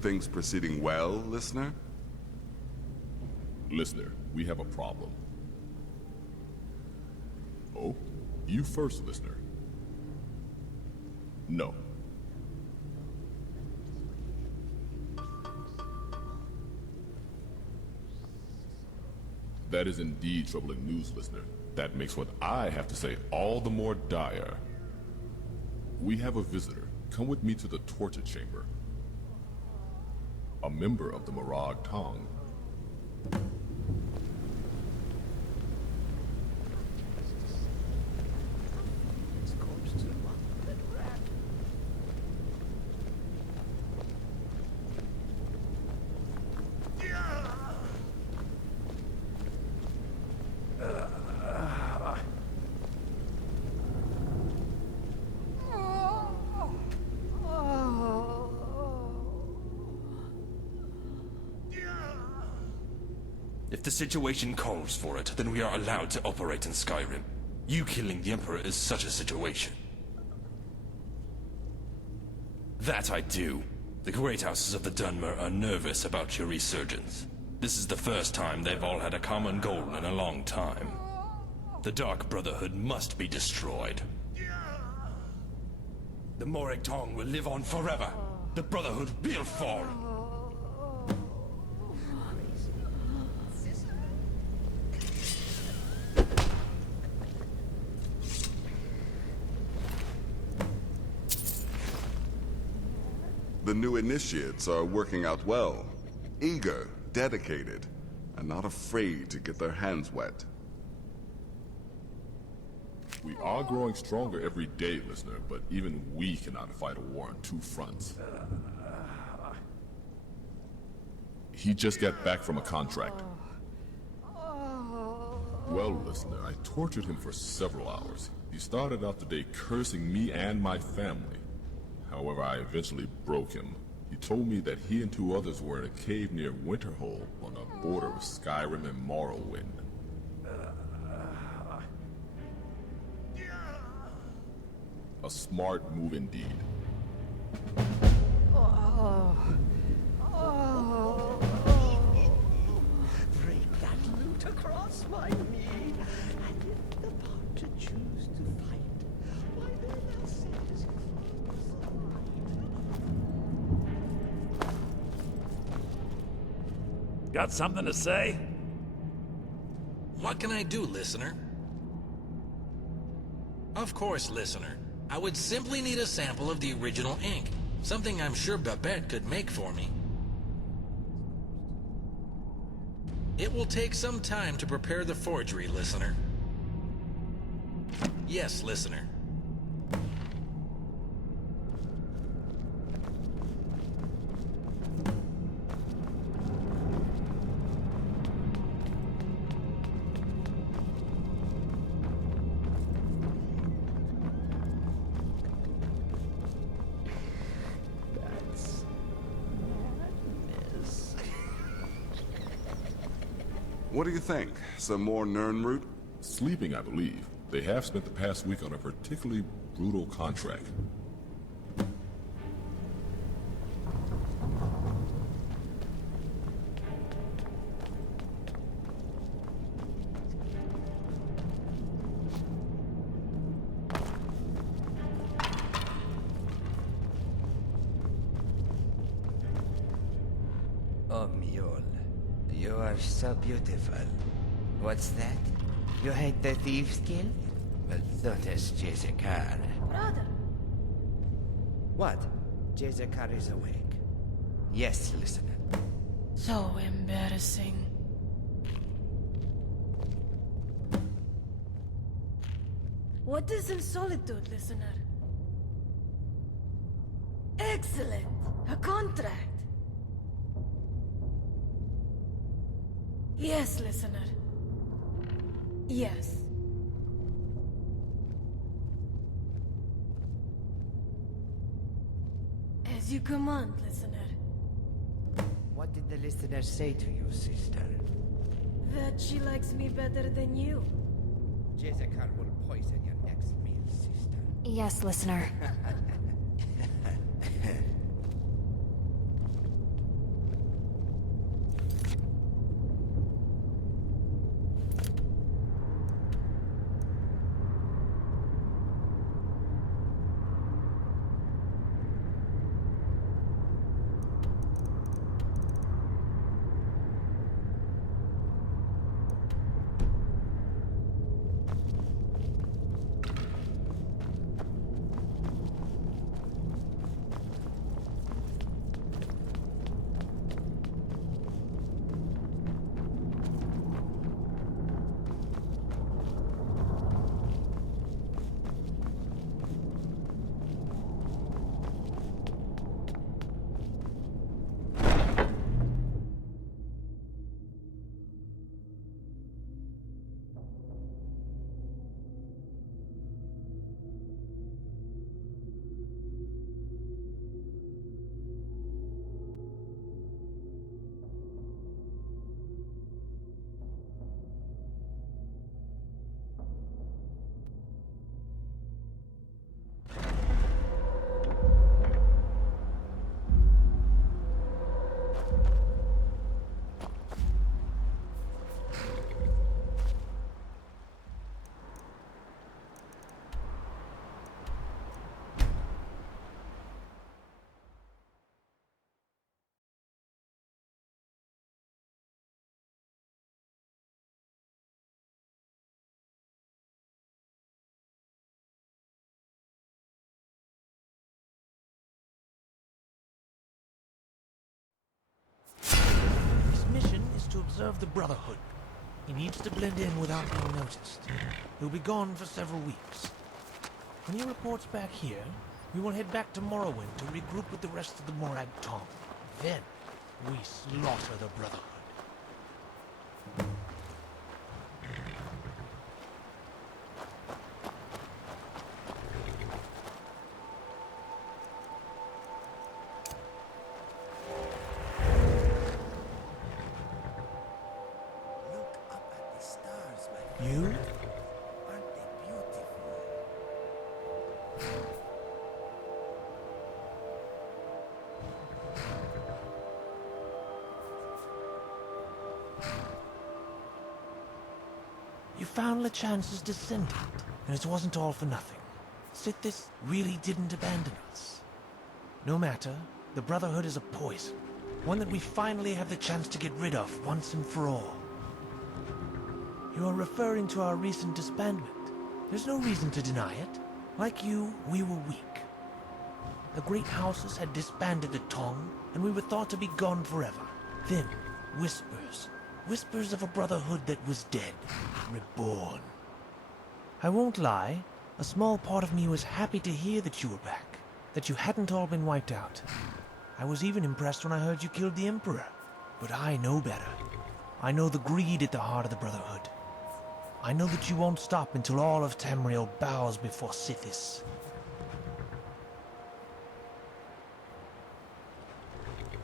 Things proceeding well, listener? Listener, we have a problem. Oh, you first, listener. No. That is indeed troubling news, listener. That makes what I have to say all the more dire. We have a visitor. Come with me to the torture chamber. A member of the Morag Tong. If the situation calls for it, then we are allowed to operate in Skyrim. You killing the Emperor is such a situation. That I do. The great houses of the Dunmer are nervous about your resurgence. This is the first time they've all had a common goal in a long time. The Dark Brotherhood must be destroyed. The Morag Tong will live on forever. The Brotherhood will fall. The new initiates are working out well. Eager, dedicated, and not afraid to get their hands wet. We are growing stronger every day, listener, but even we cannot fight a war on two fronts. He just got back from a contract. Well, listener, I tortured him for several hours. He started out the day cursing me and my family. However, I eventually broke him. He told me that he and two others were in a cave near Winterhold on the border of Skyrim and Morrowind. A smart move indeed. Break that loot across my knee, and if the part to choose to fight, why then I'll sit as if Got something to say? What can I do, listener? Of course, listener. I would simply need a sample of the original ink. Something I'm sure Babette could make for me. It will take some time to prepare the forgery, listener. Yes, listener. What do you think? Some more Nirnroot? Sleeping, I believe. They have spent the past week on a particularly brutal contract. Oh, Mule, you are so beautiful. What's that? You hate the Thieves Guild? Well, so does Jezekar. Brother! What? Jezekar is awake. Yes, listener. So embarrassing. What is in solitude, listener? Excellent! A contract! Yes, listener. Yes. As you command, listener. What did the listener say to you, sister? That she likes me better than you. Jezekar will poison your next meal, sister. Yes, listener. serve the Brotherhood. He needs to blend in without being noticed. He'll be gone for several weeks. When he reports back here, we will head back to Morrowind to regroup with the rest of the Morag Tong. Then, we slaughter the Brotherhood. Look up at the stars, my You? friend. Aren't they beautiful? You found LeChance's descendant, and it wasn't all for nothing. Sithis really didn't abandon us. No matter, the Brotherhood is a poison, one that we finally have the chance to get rid of once and for all. You are referring to our recent disbandment. There's no reason to deny it. Like you, we were weak. The great houses had disbanded the Tong, and we were thought to be gone forever. Then, whispers. Whispers of a Brotherhood that was dead, reborn. I won't lie, a small part of me was happy to hear that you were back, that you hadn't all been wiped out. I was even impressed when I heard you killed the Emperor. But I know better. I know the greed at the heart of the Brotherhood. I know that you won't stop until all of Tamriel bows before Sithis.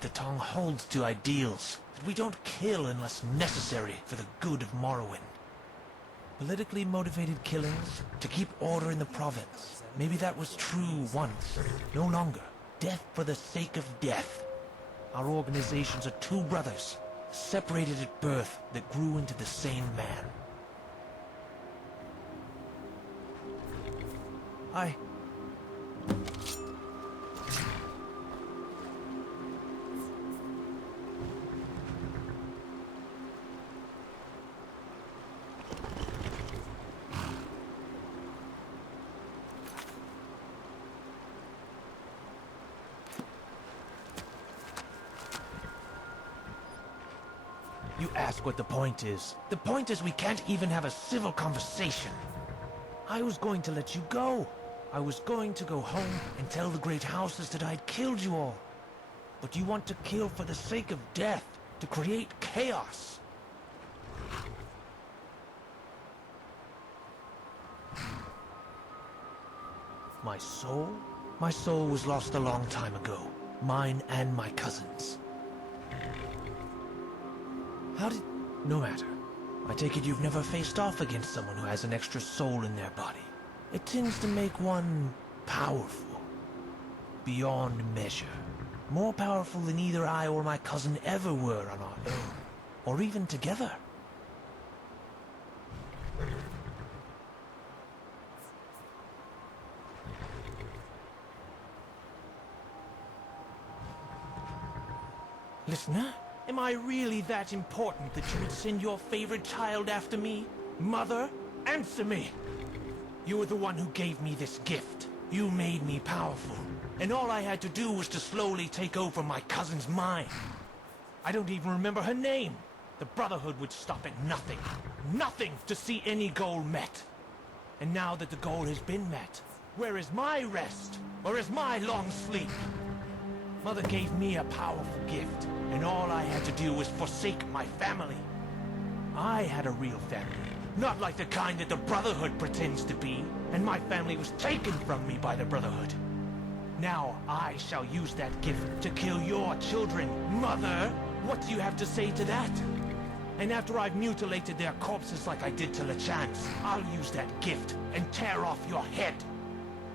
The Tong holds to ideals that we don't kill unless necessary for the good of Morrowind. Politically motivated killings to keep order in the province. Maybe that was true once, no longer. Death for the sake of death. Our organizations are two brothers, separated at birth, that grew into the same man. You ask what the point is. The point is we can't even have a civil conversation. I was going to let you go. I was going to go home and tell the great houses that I'd killed you all. But you want to kill for the sake of death, to create chaos. My soul? My soul was lost a long time ago. Mine and my cousin's. How did... No matter. I take it you've never faced off against someone who has an extra soul in their body. It tends to make one powerful. Beyond measure. More powerful than either I or my cousin ever were on our own. Or even together. Listener? Am I really that important that you would send your favorite child after me? Mother, answer me! You were the one who gave me this gift. You made me powerful. And all I had to do was to slowly take over my cousin's mind. I don't even remember her name. The Brotherhood would stop at nothing. Nothing to see any goal met. And now that the goal has been met, where is my rest? Where is my long sleep? Mother gave me a powerful gift, and all I had to do was forsake my family. I had a real family, not like the kind that the Brotherhood pretends to be, and my family was taken from me by the Brotherhood. Now I shall use that gift to kill your children. Mother, what do you have to say to that? And after I've mutilated their corpses like I did to LeChance, I'll use that gift and tear off your head.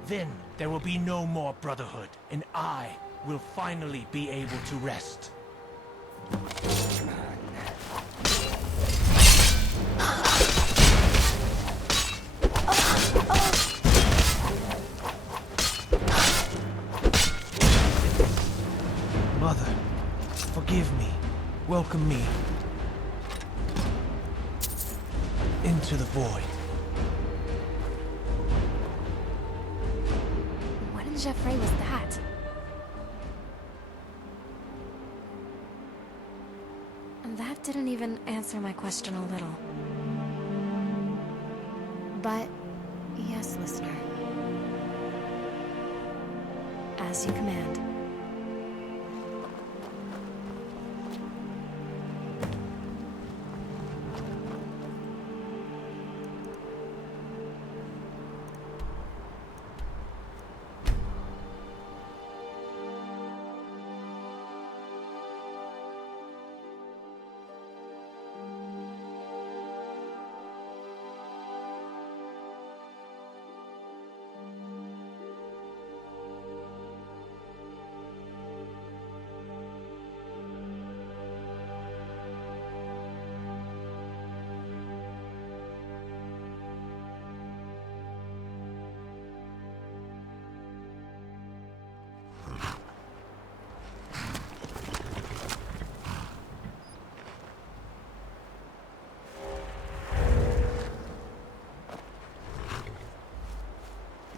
Then there will be no more Brotherhood, and I will finally be able to rest. Mother, forgive me. Welcome me into the void. What in Geoffrey was that? And that didn't even answer my question a little. But, yes, listener. As you command.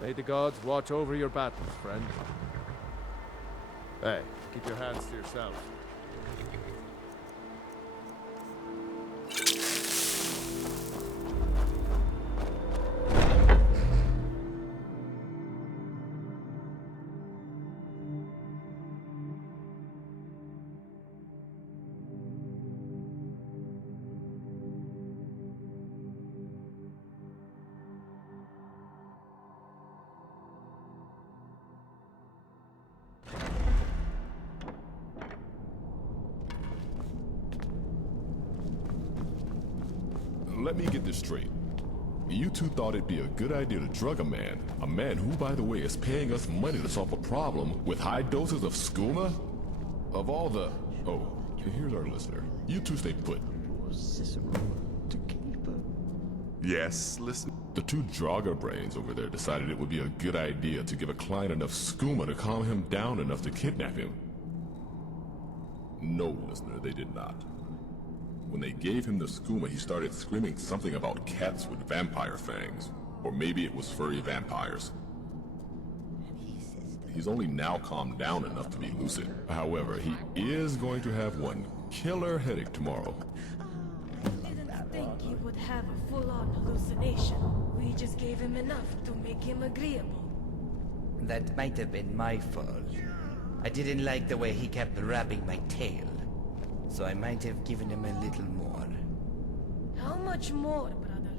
May the gods watch over your battles, friend. Hey, keep your hands to yourself. Let me get this straight. You two thought it'd be a good idea to drug a man who, by the way, is paying us money to solve a problem with high doses of skooma? Of all the... Oh, here's our listener. You two stay put. Yes, listen. The two Draugr brains over there decided it would be a good idea to give a client enough skooma to calm him down enough to kidnap him. No, listener, they did not. When they gave him the skooma, he started screaming something about cats with vampire fangs. Or maybe it was furry vampires. He's only now calmed down enough to be lucid. However, he is going to have one killer headache tomorrow. I didn't think he would have a full-on hallucination. We just gave him enough to make him agreeable. That might have been my fault. I didn't like the way he kept rubbing my tail. So I might have given him a little more. How much more, brother?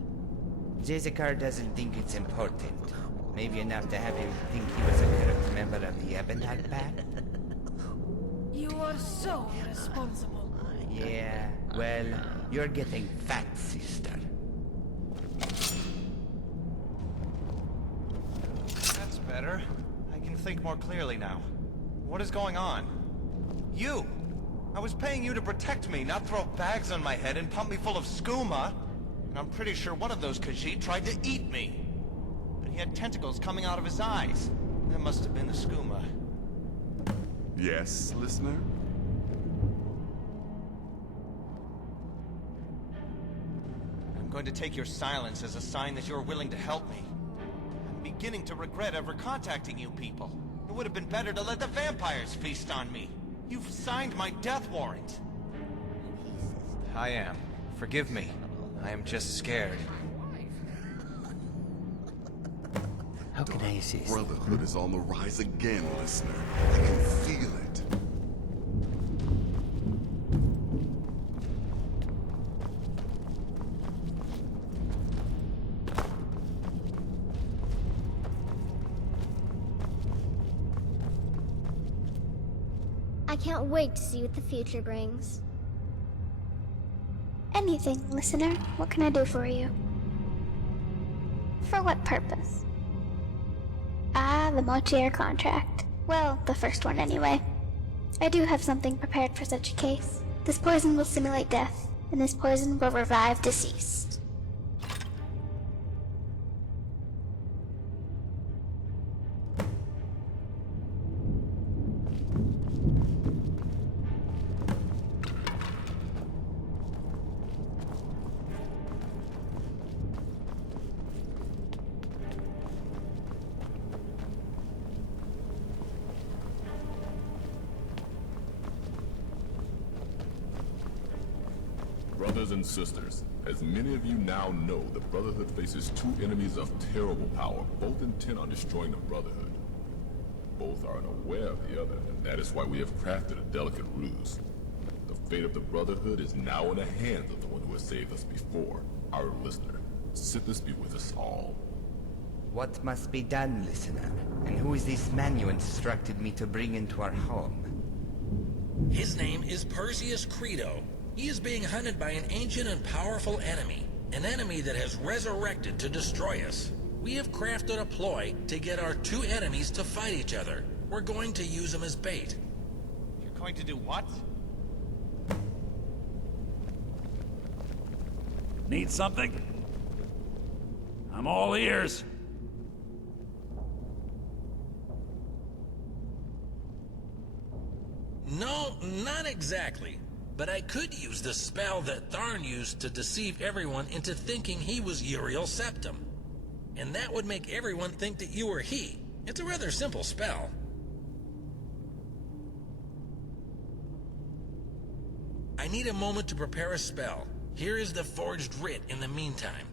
Jezekar doesn't think it's important. Maybe enough to have him think he was a corrupt member of the Ebonheart Pact? You are so irresponsible. Yeah, well, you're getting fat, sister. That's better. I can think more clearly now. What is going on? You! I was paying you to protect me, not throw bags on my head and pump me full of skooma. And I'm pretty sure one of those Khajiit tried to eat me. But he had tentacles coming out of his eyes. That must have been the skooma. Yes, listener? I'm going to take your silence as a sign that you're willing to help me. I'm beginning to regret ever contacting you people. It would have been better to let the vampires feast on me. You've signed my death warrant. I am. Forgive me. I am just scared. How can I assist? Brotherhood is on the rise again, listener. I can feel it. I can't wait to see what the future brings. Anything, listener. What can I do for you? For what purpose? Ah, the multi-year contract. Well, the first one anyway. I do have something prepared for such a case. This poison will simulate death, and this poison will revive deceased. brothers and sisters, as many of you now know, the Brotherhood faces two enemies of terrible power, both intent on destroying the Brotherhood. Both are unaware of the other, and that is why we have crafted a delicate ruse. The fate of the Brotherhood is now in the hands of the one who has saved us before, our listener. Sithis be with us all. What must be done, listener? And who is this man you instructed me to bring into our home? His name is Perseus Credo. He is being hunted by an ancient and powerful enemy. An enemy that has resurrected to destroy us. We have crafted a ploy to get our two enemies to fight each other. We're going to use them as bait. You're going to do what? Need something? I'm all ears. No, not exactly. But I could use the spell that Tharn used to deceive everyone into thinking he was Uriel Septim. And that would make everyone think that you were he. It's a rather simple spell. I need a moment to prepare a spell. Here is the forged writ in the meantime.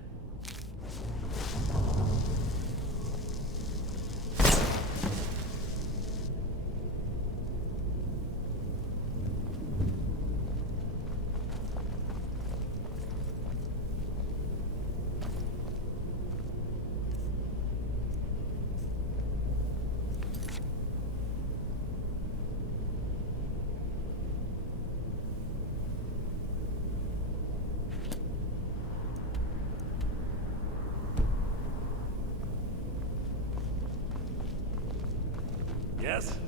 Yes?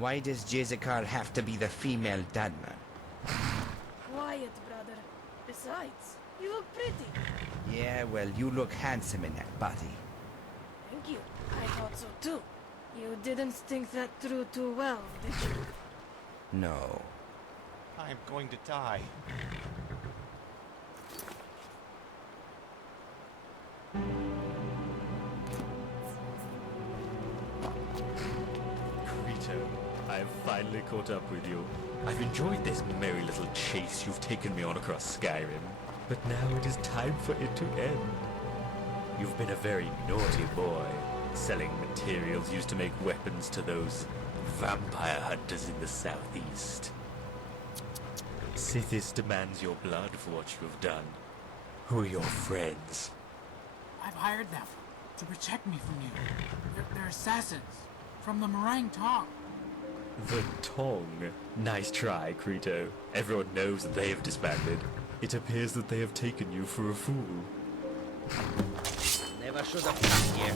Why does Jezekar have to be the female Dunmer? Quiet, brother. Besides, you look pretty. Yeah, well, you look handsome in that body. Thank you. I thought so too. You didn't think that through too well, did you? No. I'm going to die. Creto, I have finally caught up with you. I've enjoyed this merry little chase you've taken me on across Skyrim, but now it is time for it to end. You've been a very naughty boy, selling materials used to make weapons to those vampire hunters in the southeast. Sithis demands your blood for what you have done. Who are your friends? I've hired them to protect me from you. They're assassins from the Meringue Tong. The Tong. Nice try, Creto. Everyone knows that they have disbanded. It appears that they have taken you for a fool. Never should have come here.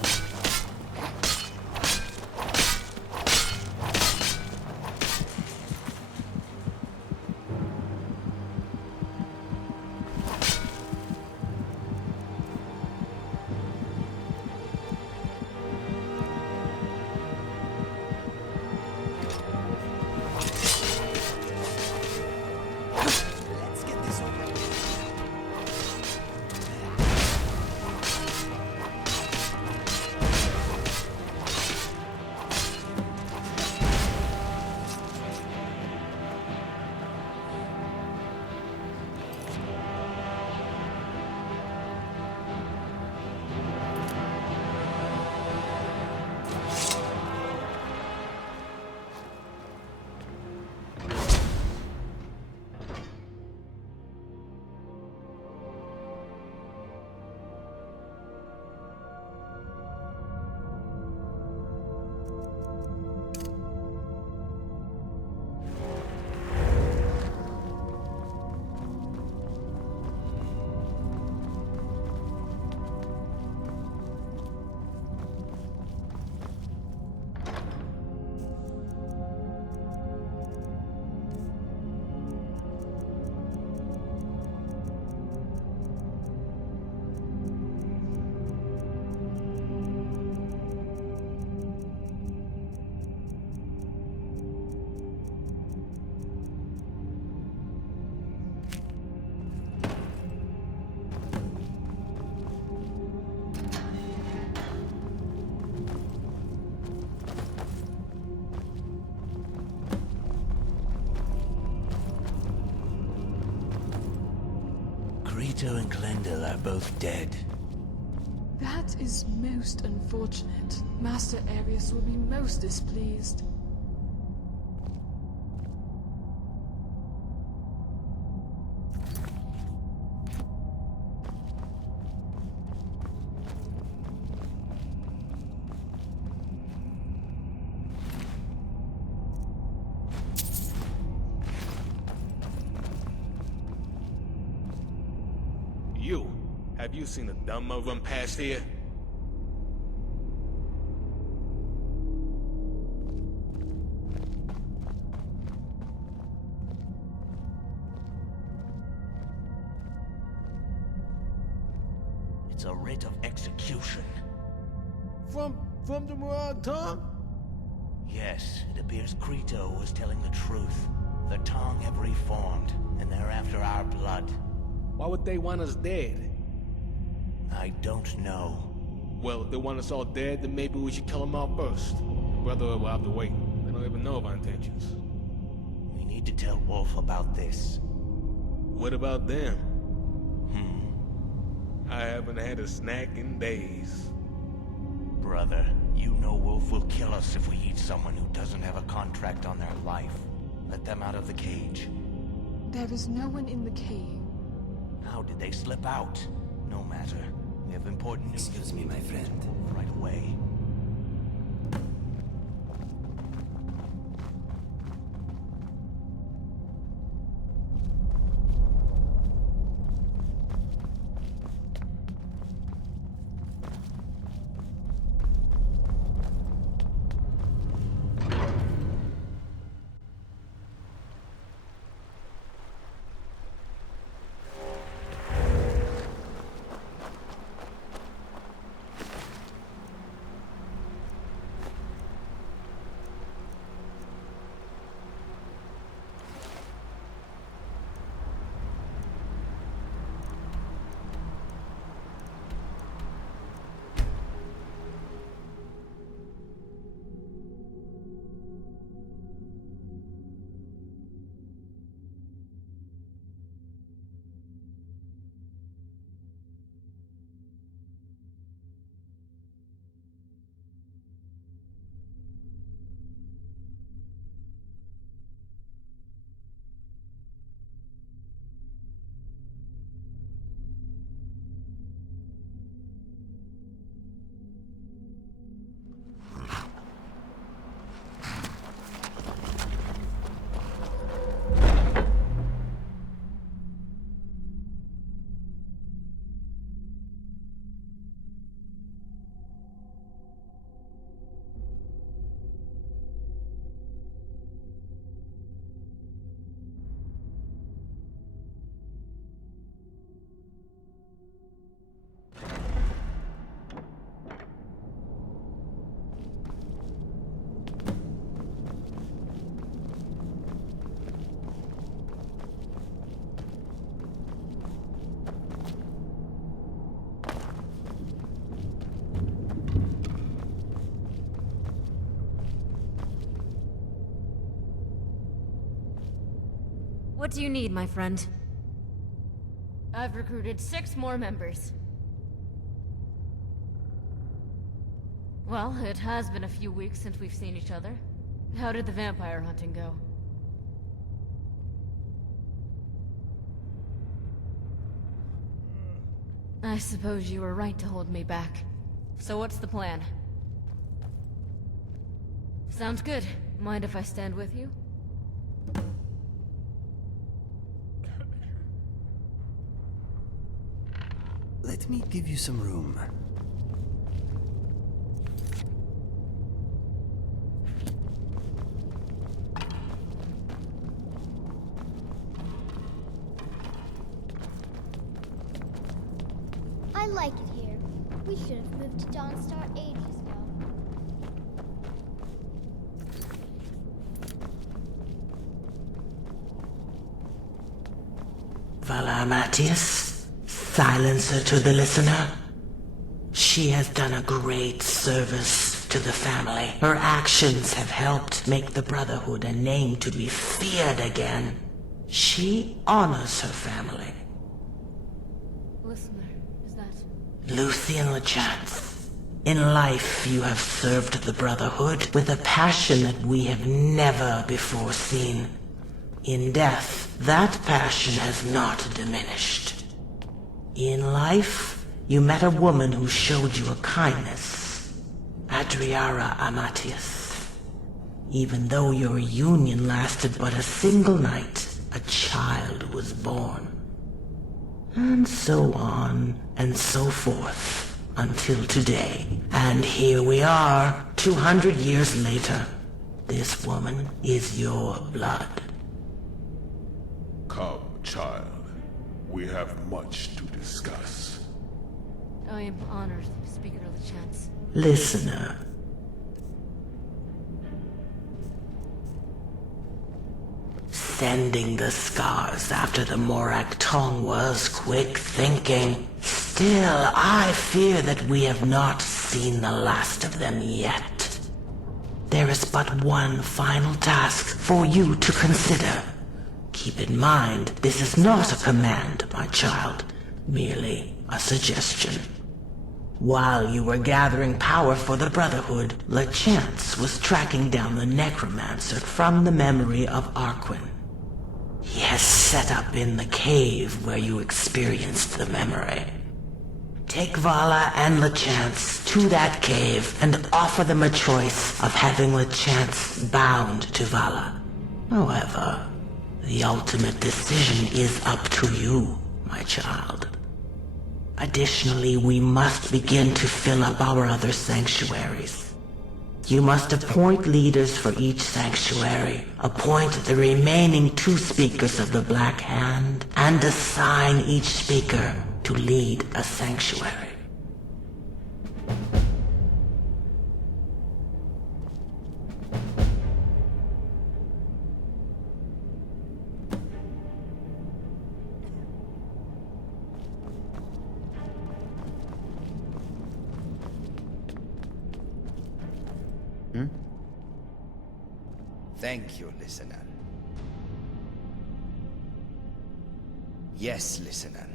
Crito and Glendale are both dead. That is most unfortunate. Master Arius will be most displeased. You, have you seen a Dunmer run past here? It's a writ of execution. From the Murad Tongue? Yes, it appears Crito was telling the truth. The Tong have reformed, and they're after our blood. Why would they want us dead? I don't know. Well, if they want us all dead, then maybe we should kill them all first. Brother will have to wait. They don't even know of our intentions. We need to tell Wolf about this. What about them? I haven't had a snack in days. Brother, you know Wolf will kill us if we eat someone who doesn't have a contract on their life. Let them out of the cage. There is no one in the cave. How did they slip out? No matter. We have important news. Excuse me, my friend. Right away. What do you need, my friend? I've recruited 6 more members. Well, it has been a few weeks since we've seen each other. How did the vampire hunting go? I suppose you were right to hold me back. So what's the plan? Sounds good. Mind if I stand with you? Let me give you some room. I like it here. We should have moved to Dawnstar ages ago. Vala Matias, silencer to the listener. She has done a great service to the family. Her actions have helped make the Brotherhood a name to be feared again. She honors her family. Listener, is that... Lucian LeChance, in life you have served the Brotherhood with a passion that we have never before seen. In death, that passion has not diminished. In life, you met a woman who showed you a kindness, Adriara Amatius. Even though your union lasted but a single night, a child was born. And so on, and so forth, until today. And here we are, 200 years later. This woman is your blood. Come, child. We have much to discuss. I am honored, Speaker of the Chance. Listener. Sending the scars after the Morak tongue was quick thinking. Still, I fear that we have not seen the last of them yet. There is but one final task for you to consider. Keep in mind, this is not a command, my child, merely a suggestion. While you were gathering power for the Brotherhood, LeChance was tracking down the necromancer from the memory of Arquin. He has set up in the cave where you experienced the memory. Take Vala and LeChance to that cave and offer them a choice of having LeChance bound to Vala. However, the ultimate decision is up to you, my child. Additionally, we must begin to fill up our other sanctuaries. You must appoint leaders for each sanctuary, appoint the remaining 2 speakers of the Black Hand, and assign each speaker to lead a sanctuary. Thank you, listener. Yes, listener.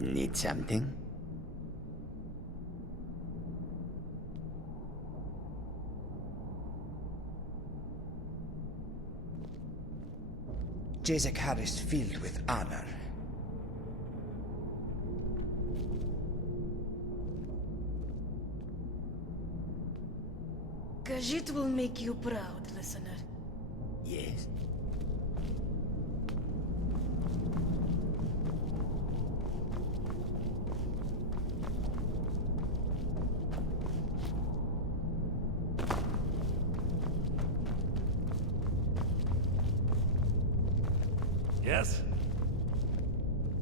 Need something? Jezekar is filled with honor. Khajiit will make you proud, listener. Yes. Yes?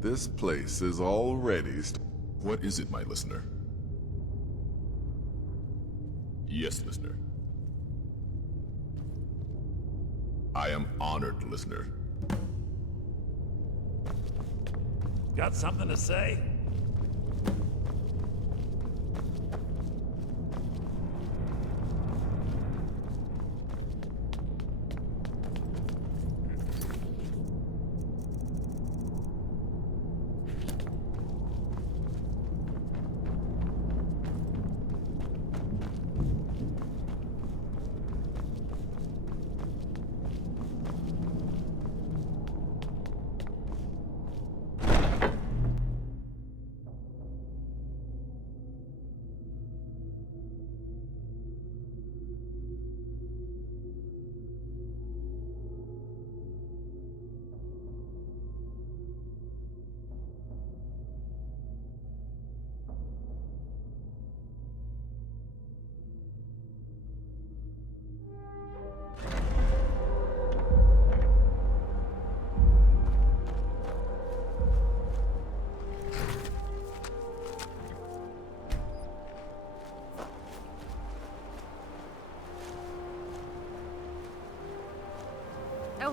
This place is already... What is it, my listener? Yes, listener. I am honored, listener. Got something to say?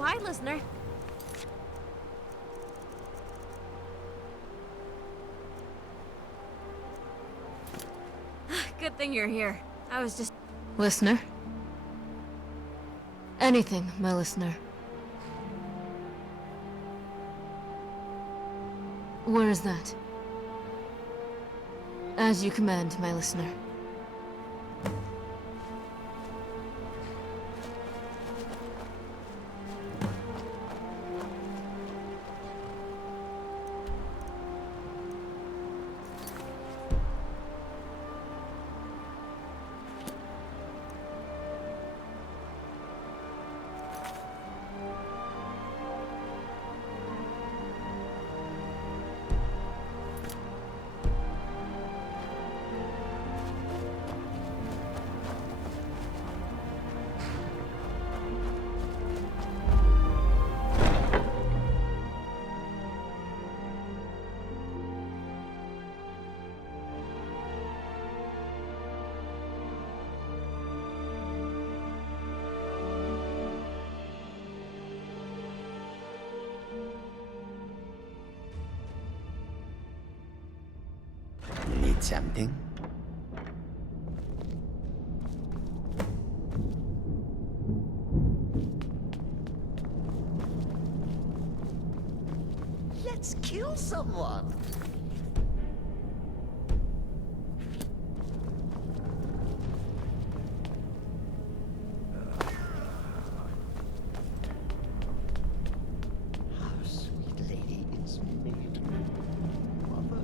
hi, listener. Good thing you're here. I was just... Listener? Anything, my listener. Where is that? As you command, my listener. Need something? Let's kill someone. How sweet lady is made, mother.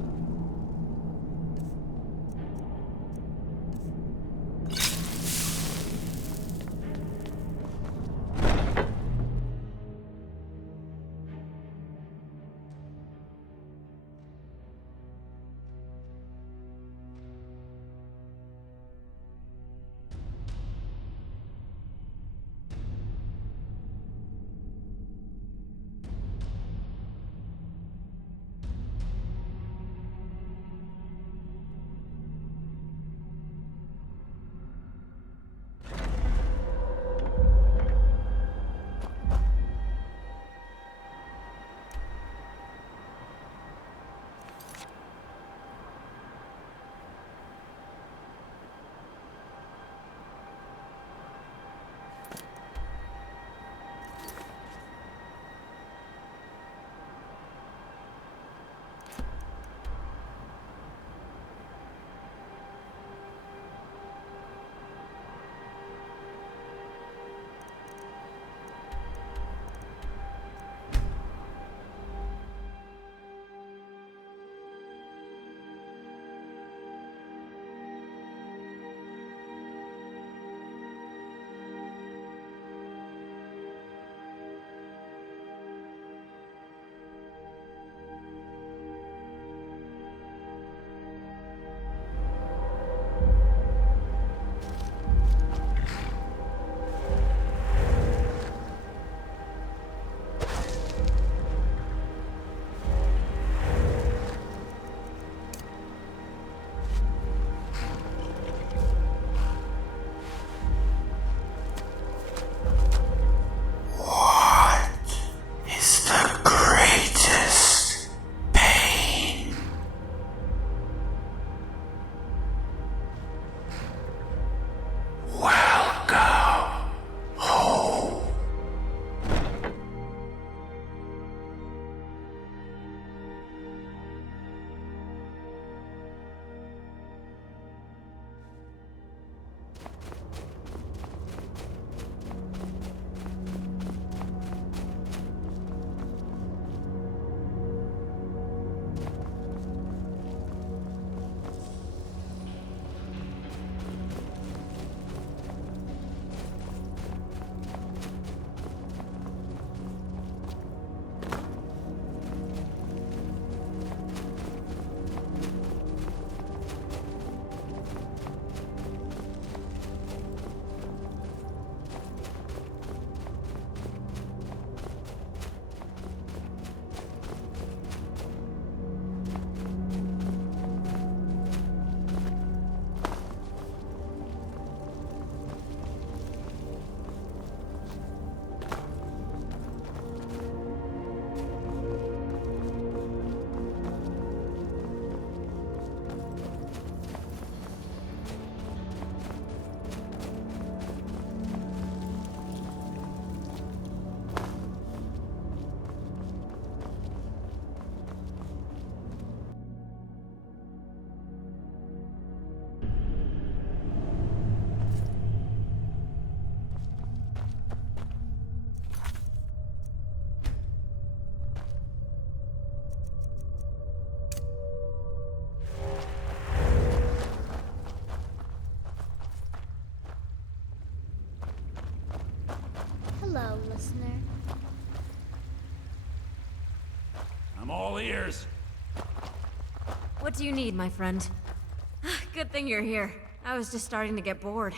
I'm all ears. What do you need, my friend? Good thing you're here. I was just starting to get bored.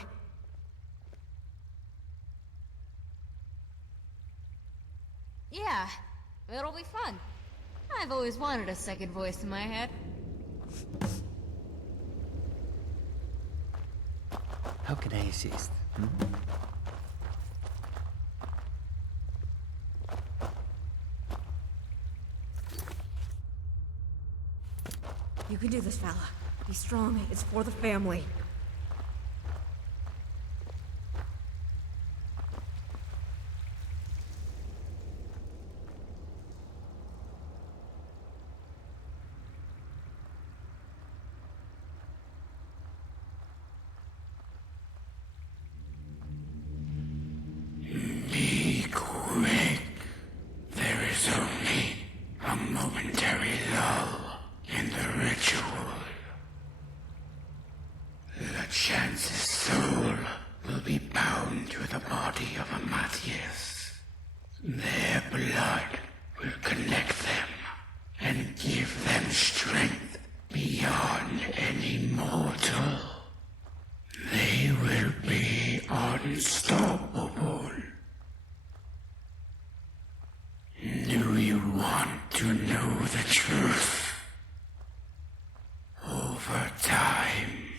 Yeah, it'll be fun. I've always wanted a second voice in my head. How can I assist? You can do this, fella. Be strong. It's for the family. Be quick. There is only a momentary lull in the ritual. LeChance's soul will be bound to the body of Amadeus. Their blood will connect them and give them strength beyond any mortal. They will be unstoppable. Do you want to know the truth? Over time,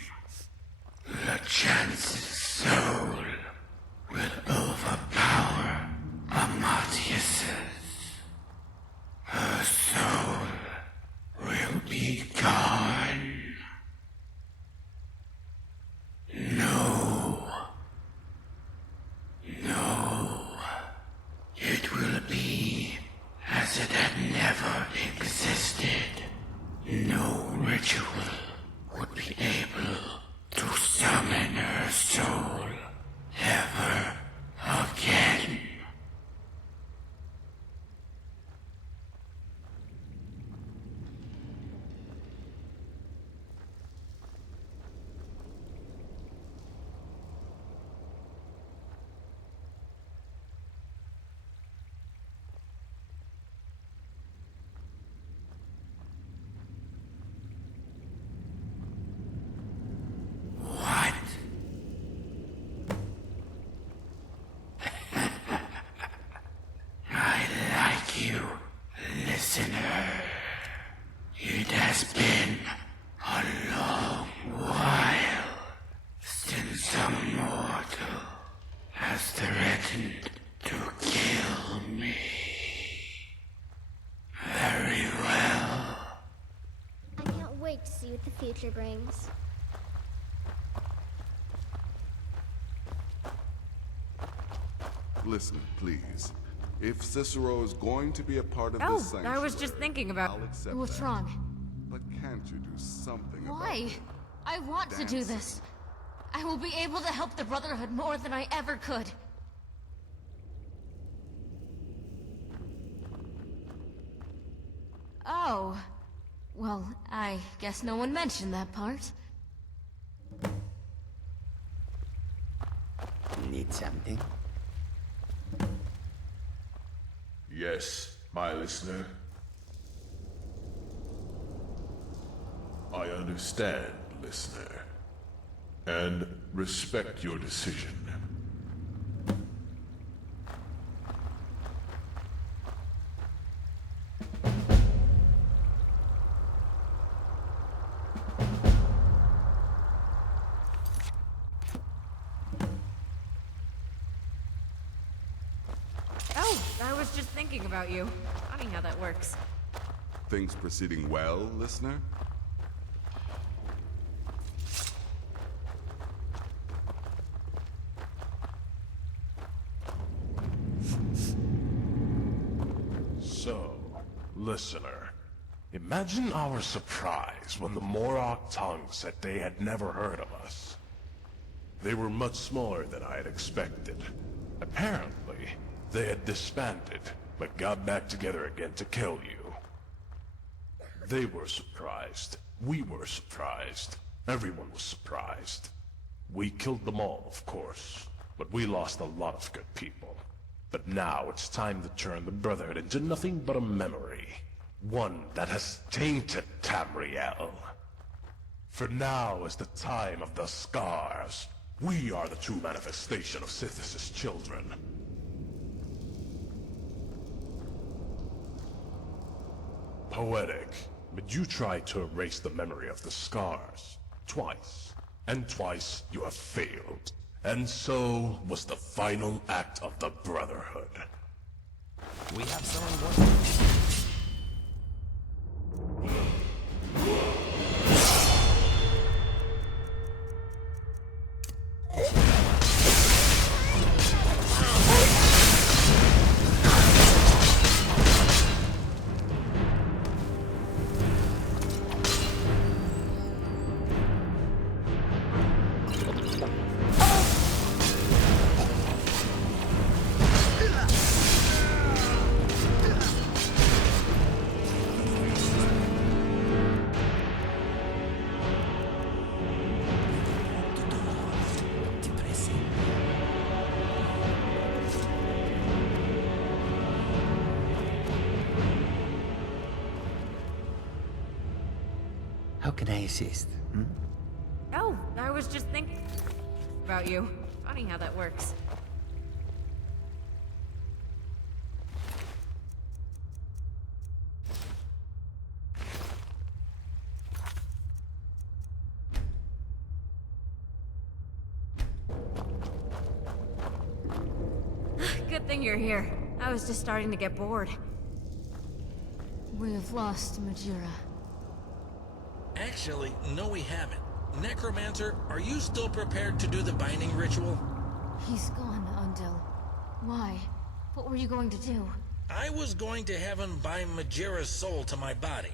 LeChance's soul will overpower Amadeus's. Her soul will be gone. No. It will be as it had never existed. No ritual would be able to summon her soul ever again. What? I like you, listener. It has been a long while since a mortal has threatened to kill me. Very well. I can't wait to see what the future brings. Listen, please. If Cicero is going to be a part of this sanctuary, I was just thinking about... I'll accept What's that. wrong? But can't you do something Why? about it? I want to do this. I will be able to help the Brotherhood more than I ever could. Oh. Well, I guess no one mentioned that part. Need something? Yes, my listener. I understand, listener, and respect your decision. Oh, I was just thinking about you. Funny how that works. Things proceeding well, listener? So, listener, imagine our surprise when the Morok tongue said they had never heard of us. They were much smaller than I had expected. Apparently, they had disbanded, but got back together again to kill you. They were surprised. We were surprised. Everyone was surprised. We killed them all, of course, but we lost a lot of good people. But now it's time to turn the Brotherhood into nothing but a memory. One that has tainted Tamriel. For now is the time of the scars. We are the true manifestation of Sithis' children. Poetic, but you tried to erase the memory of the scars. Twice. And twice you have failed. And so was the final act of the Brotherhood. We have someone working. How can I assist? Oh, I was just thinking about you. Funny how that works. Good thing you're here. I was just starting to get bored. We have lost Majira. Actually, no we haven't. Necromancer, are you still prepared to do the binding ritual? He's gone, Undil. Why? What were you going to do? I was going to have him bind Majira's soul to my body.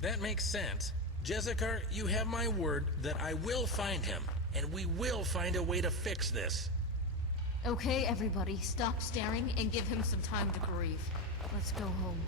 That makes sense. Jessica, you have my word that I will find him, and we will find a way to fix this. Okay, everybody, stop staring and give him some time to grieve. Let's go home.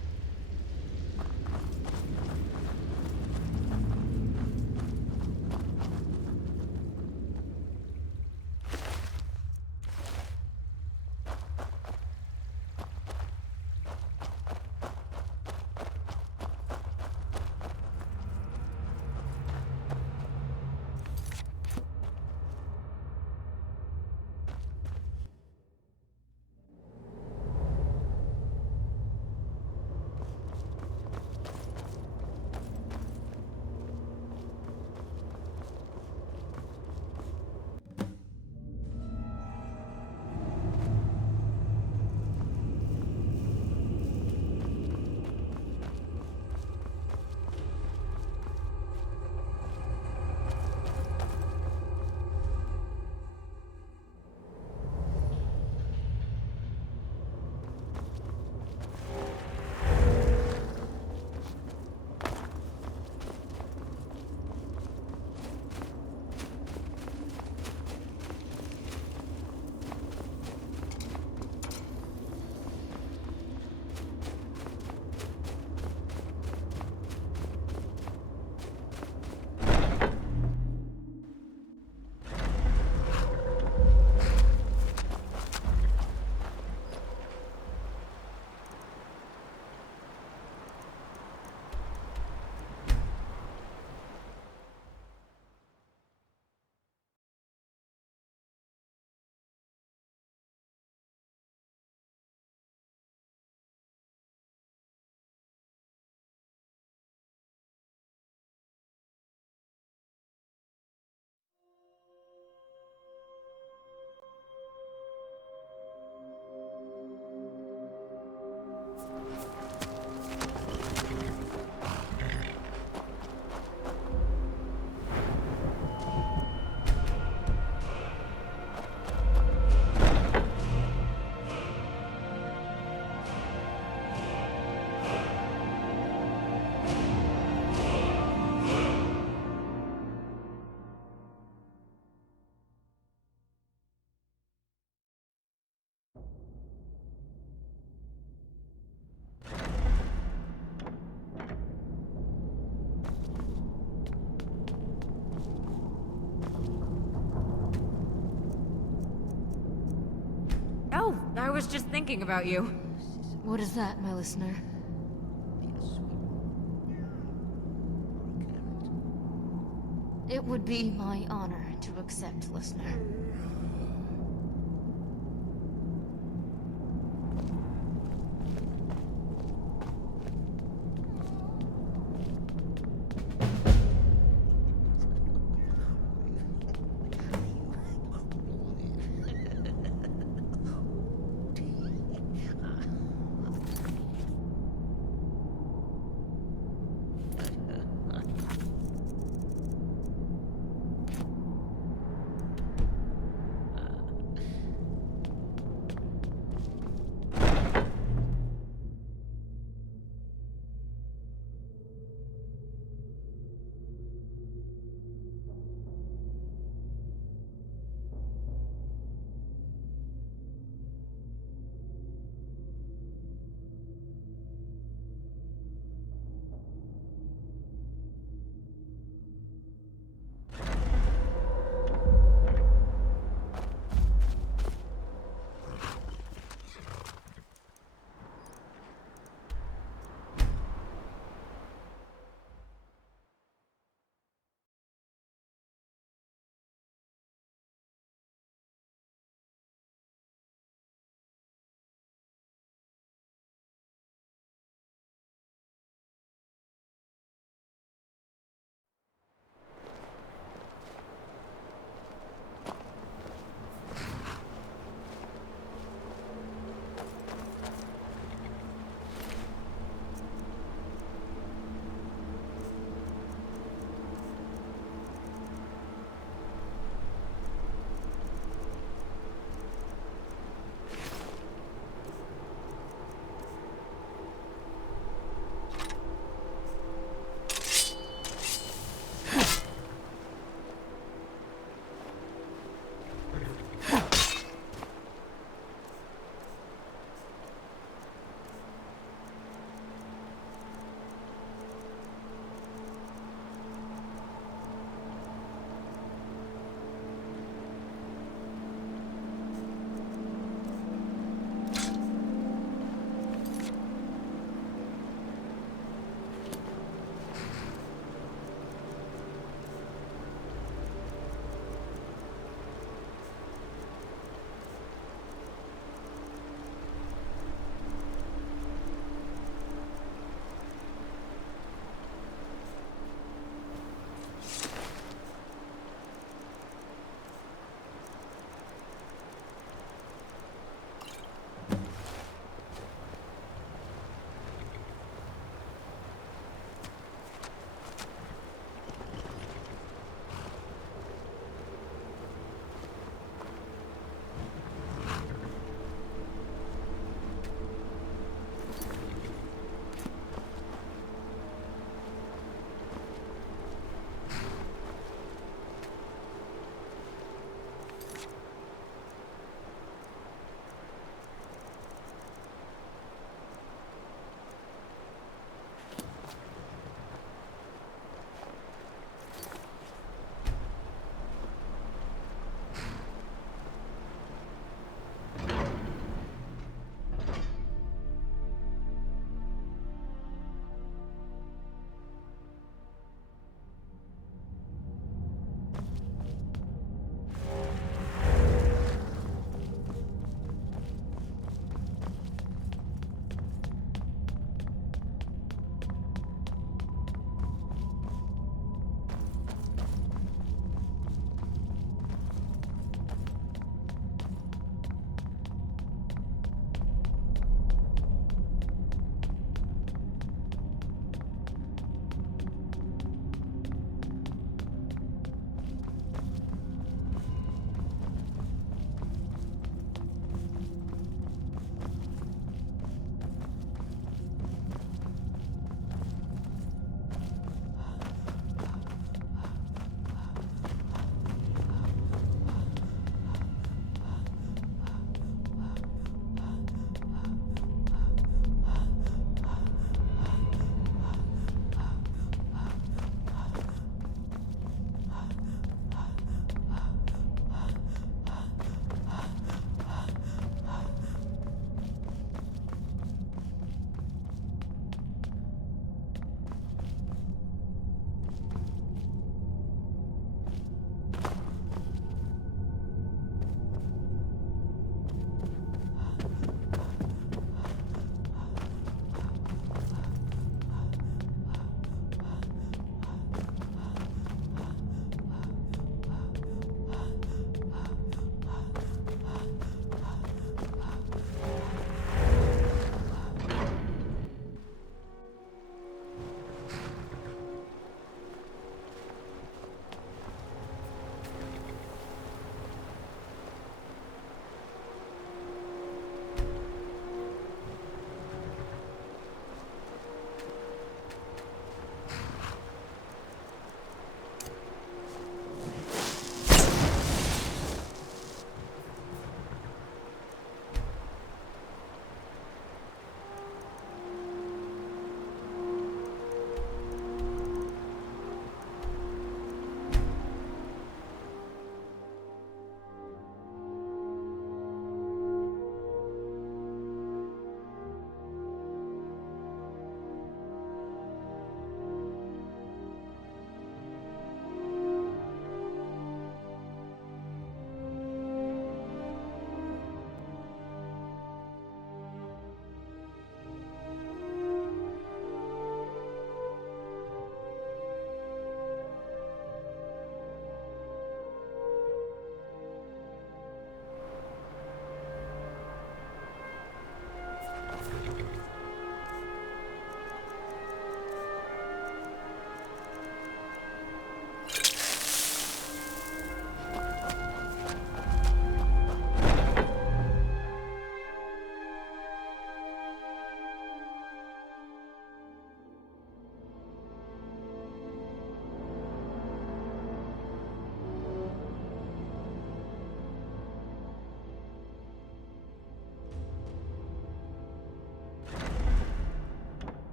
Oh, I was just thinking about you. What is that, my listener? It would be my honor to accept, listener.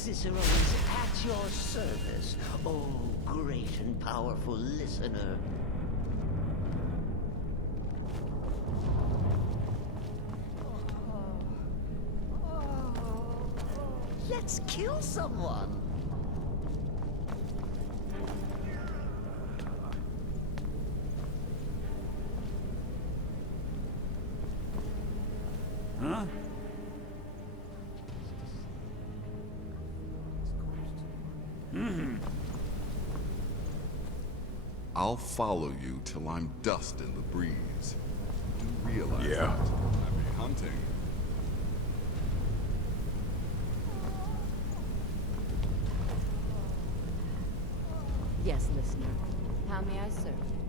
Cicero is at your service, oh great and powerful listener. Let's kill someone. Huh? I'll follow you till I'm dust in the breeze. Do realize Yeah. that. Happy hunting. Yes, listener. How may I serve you?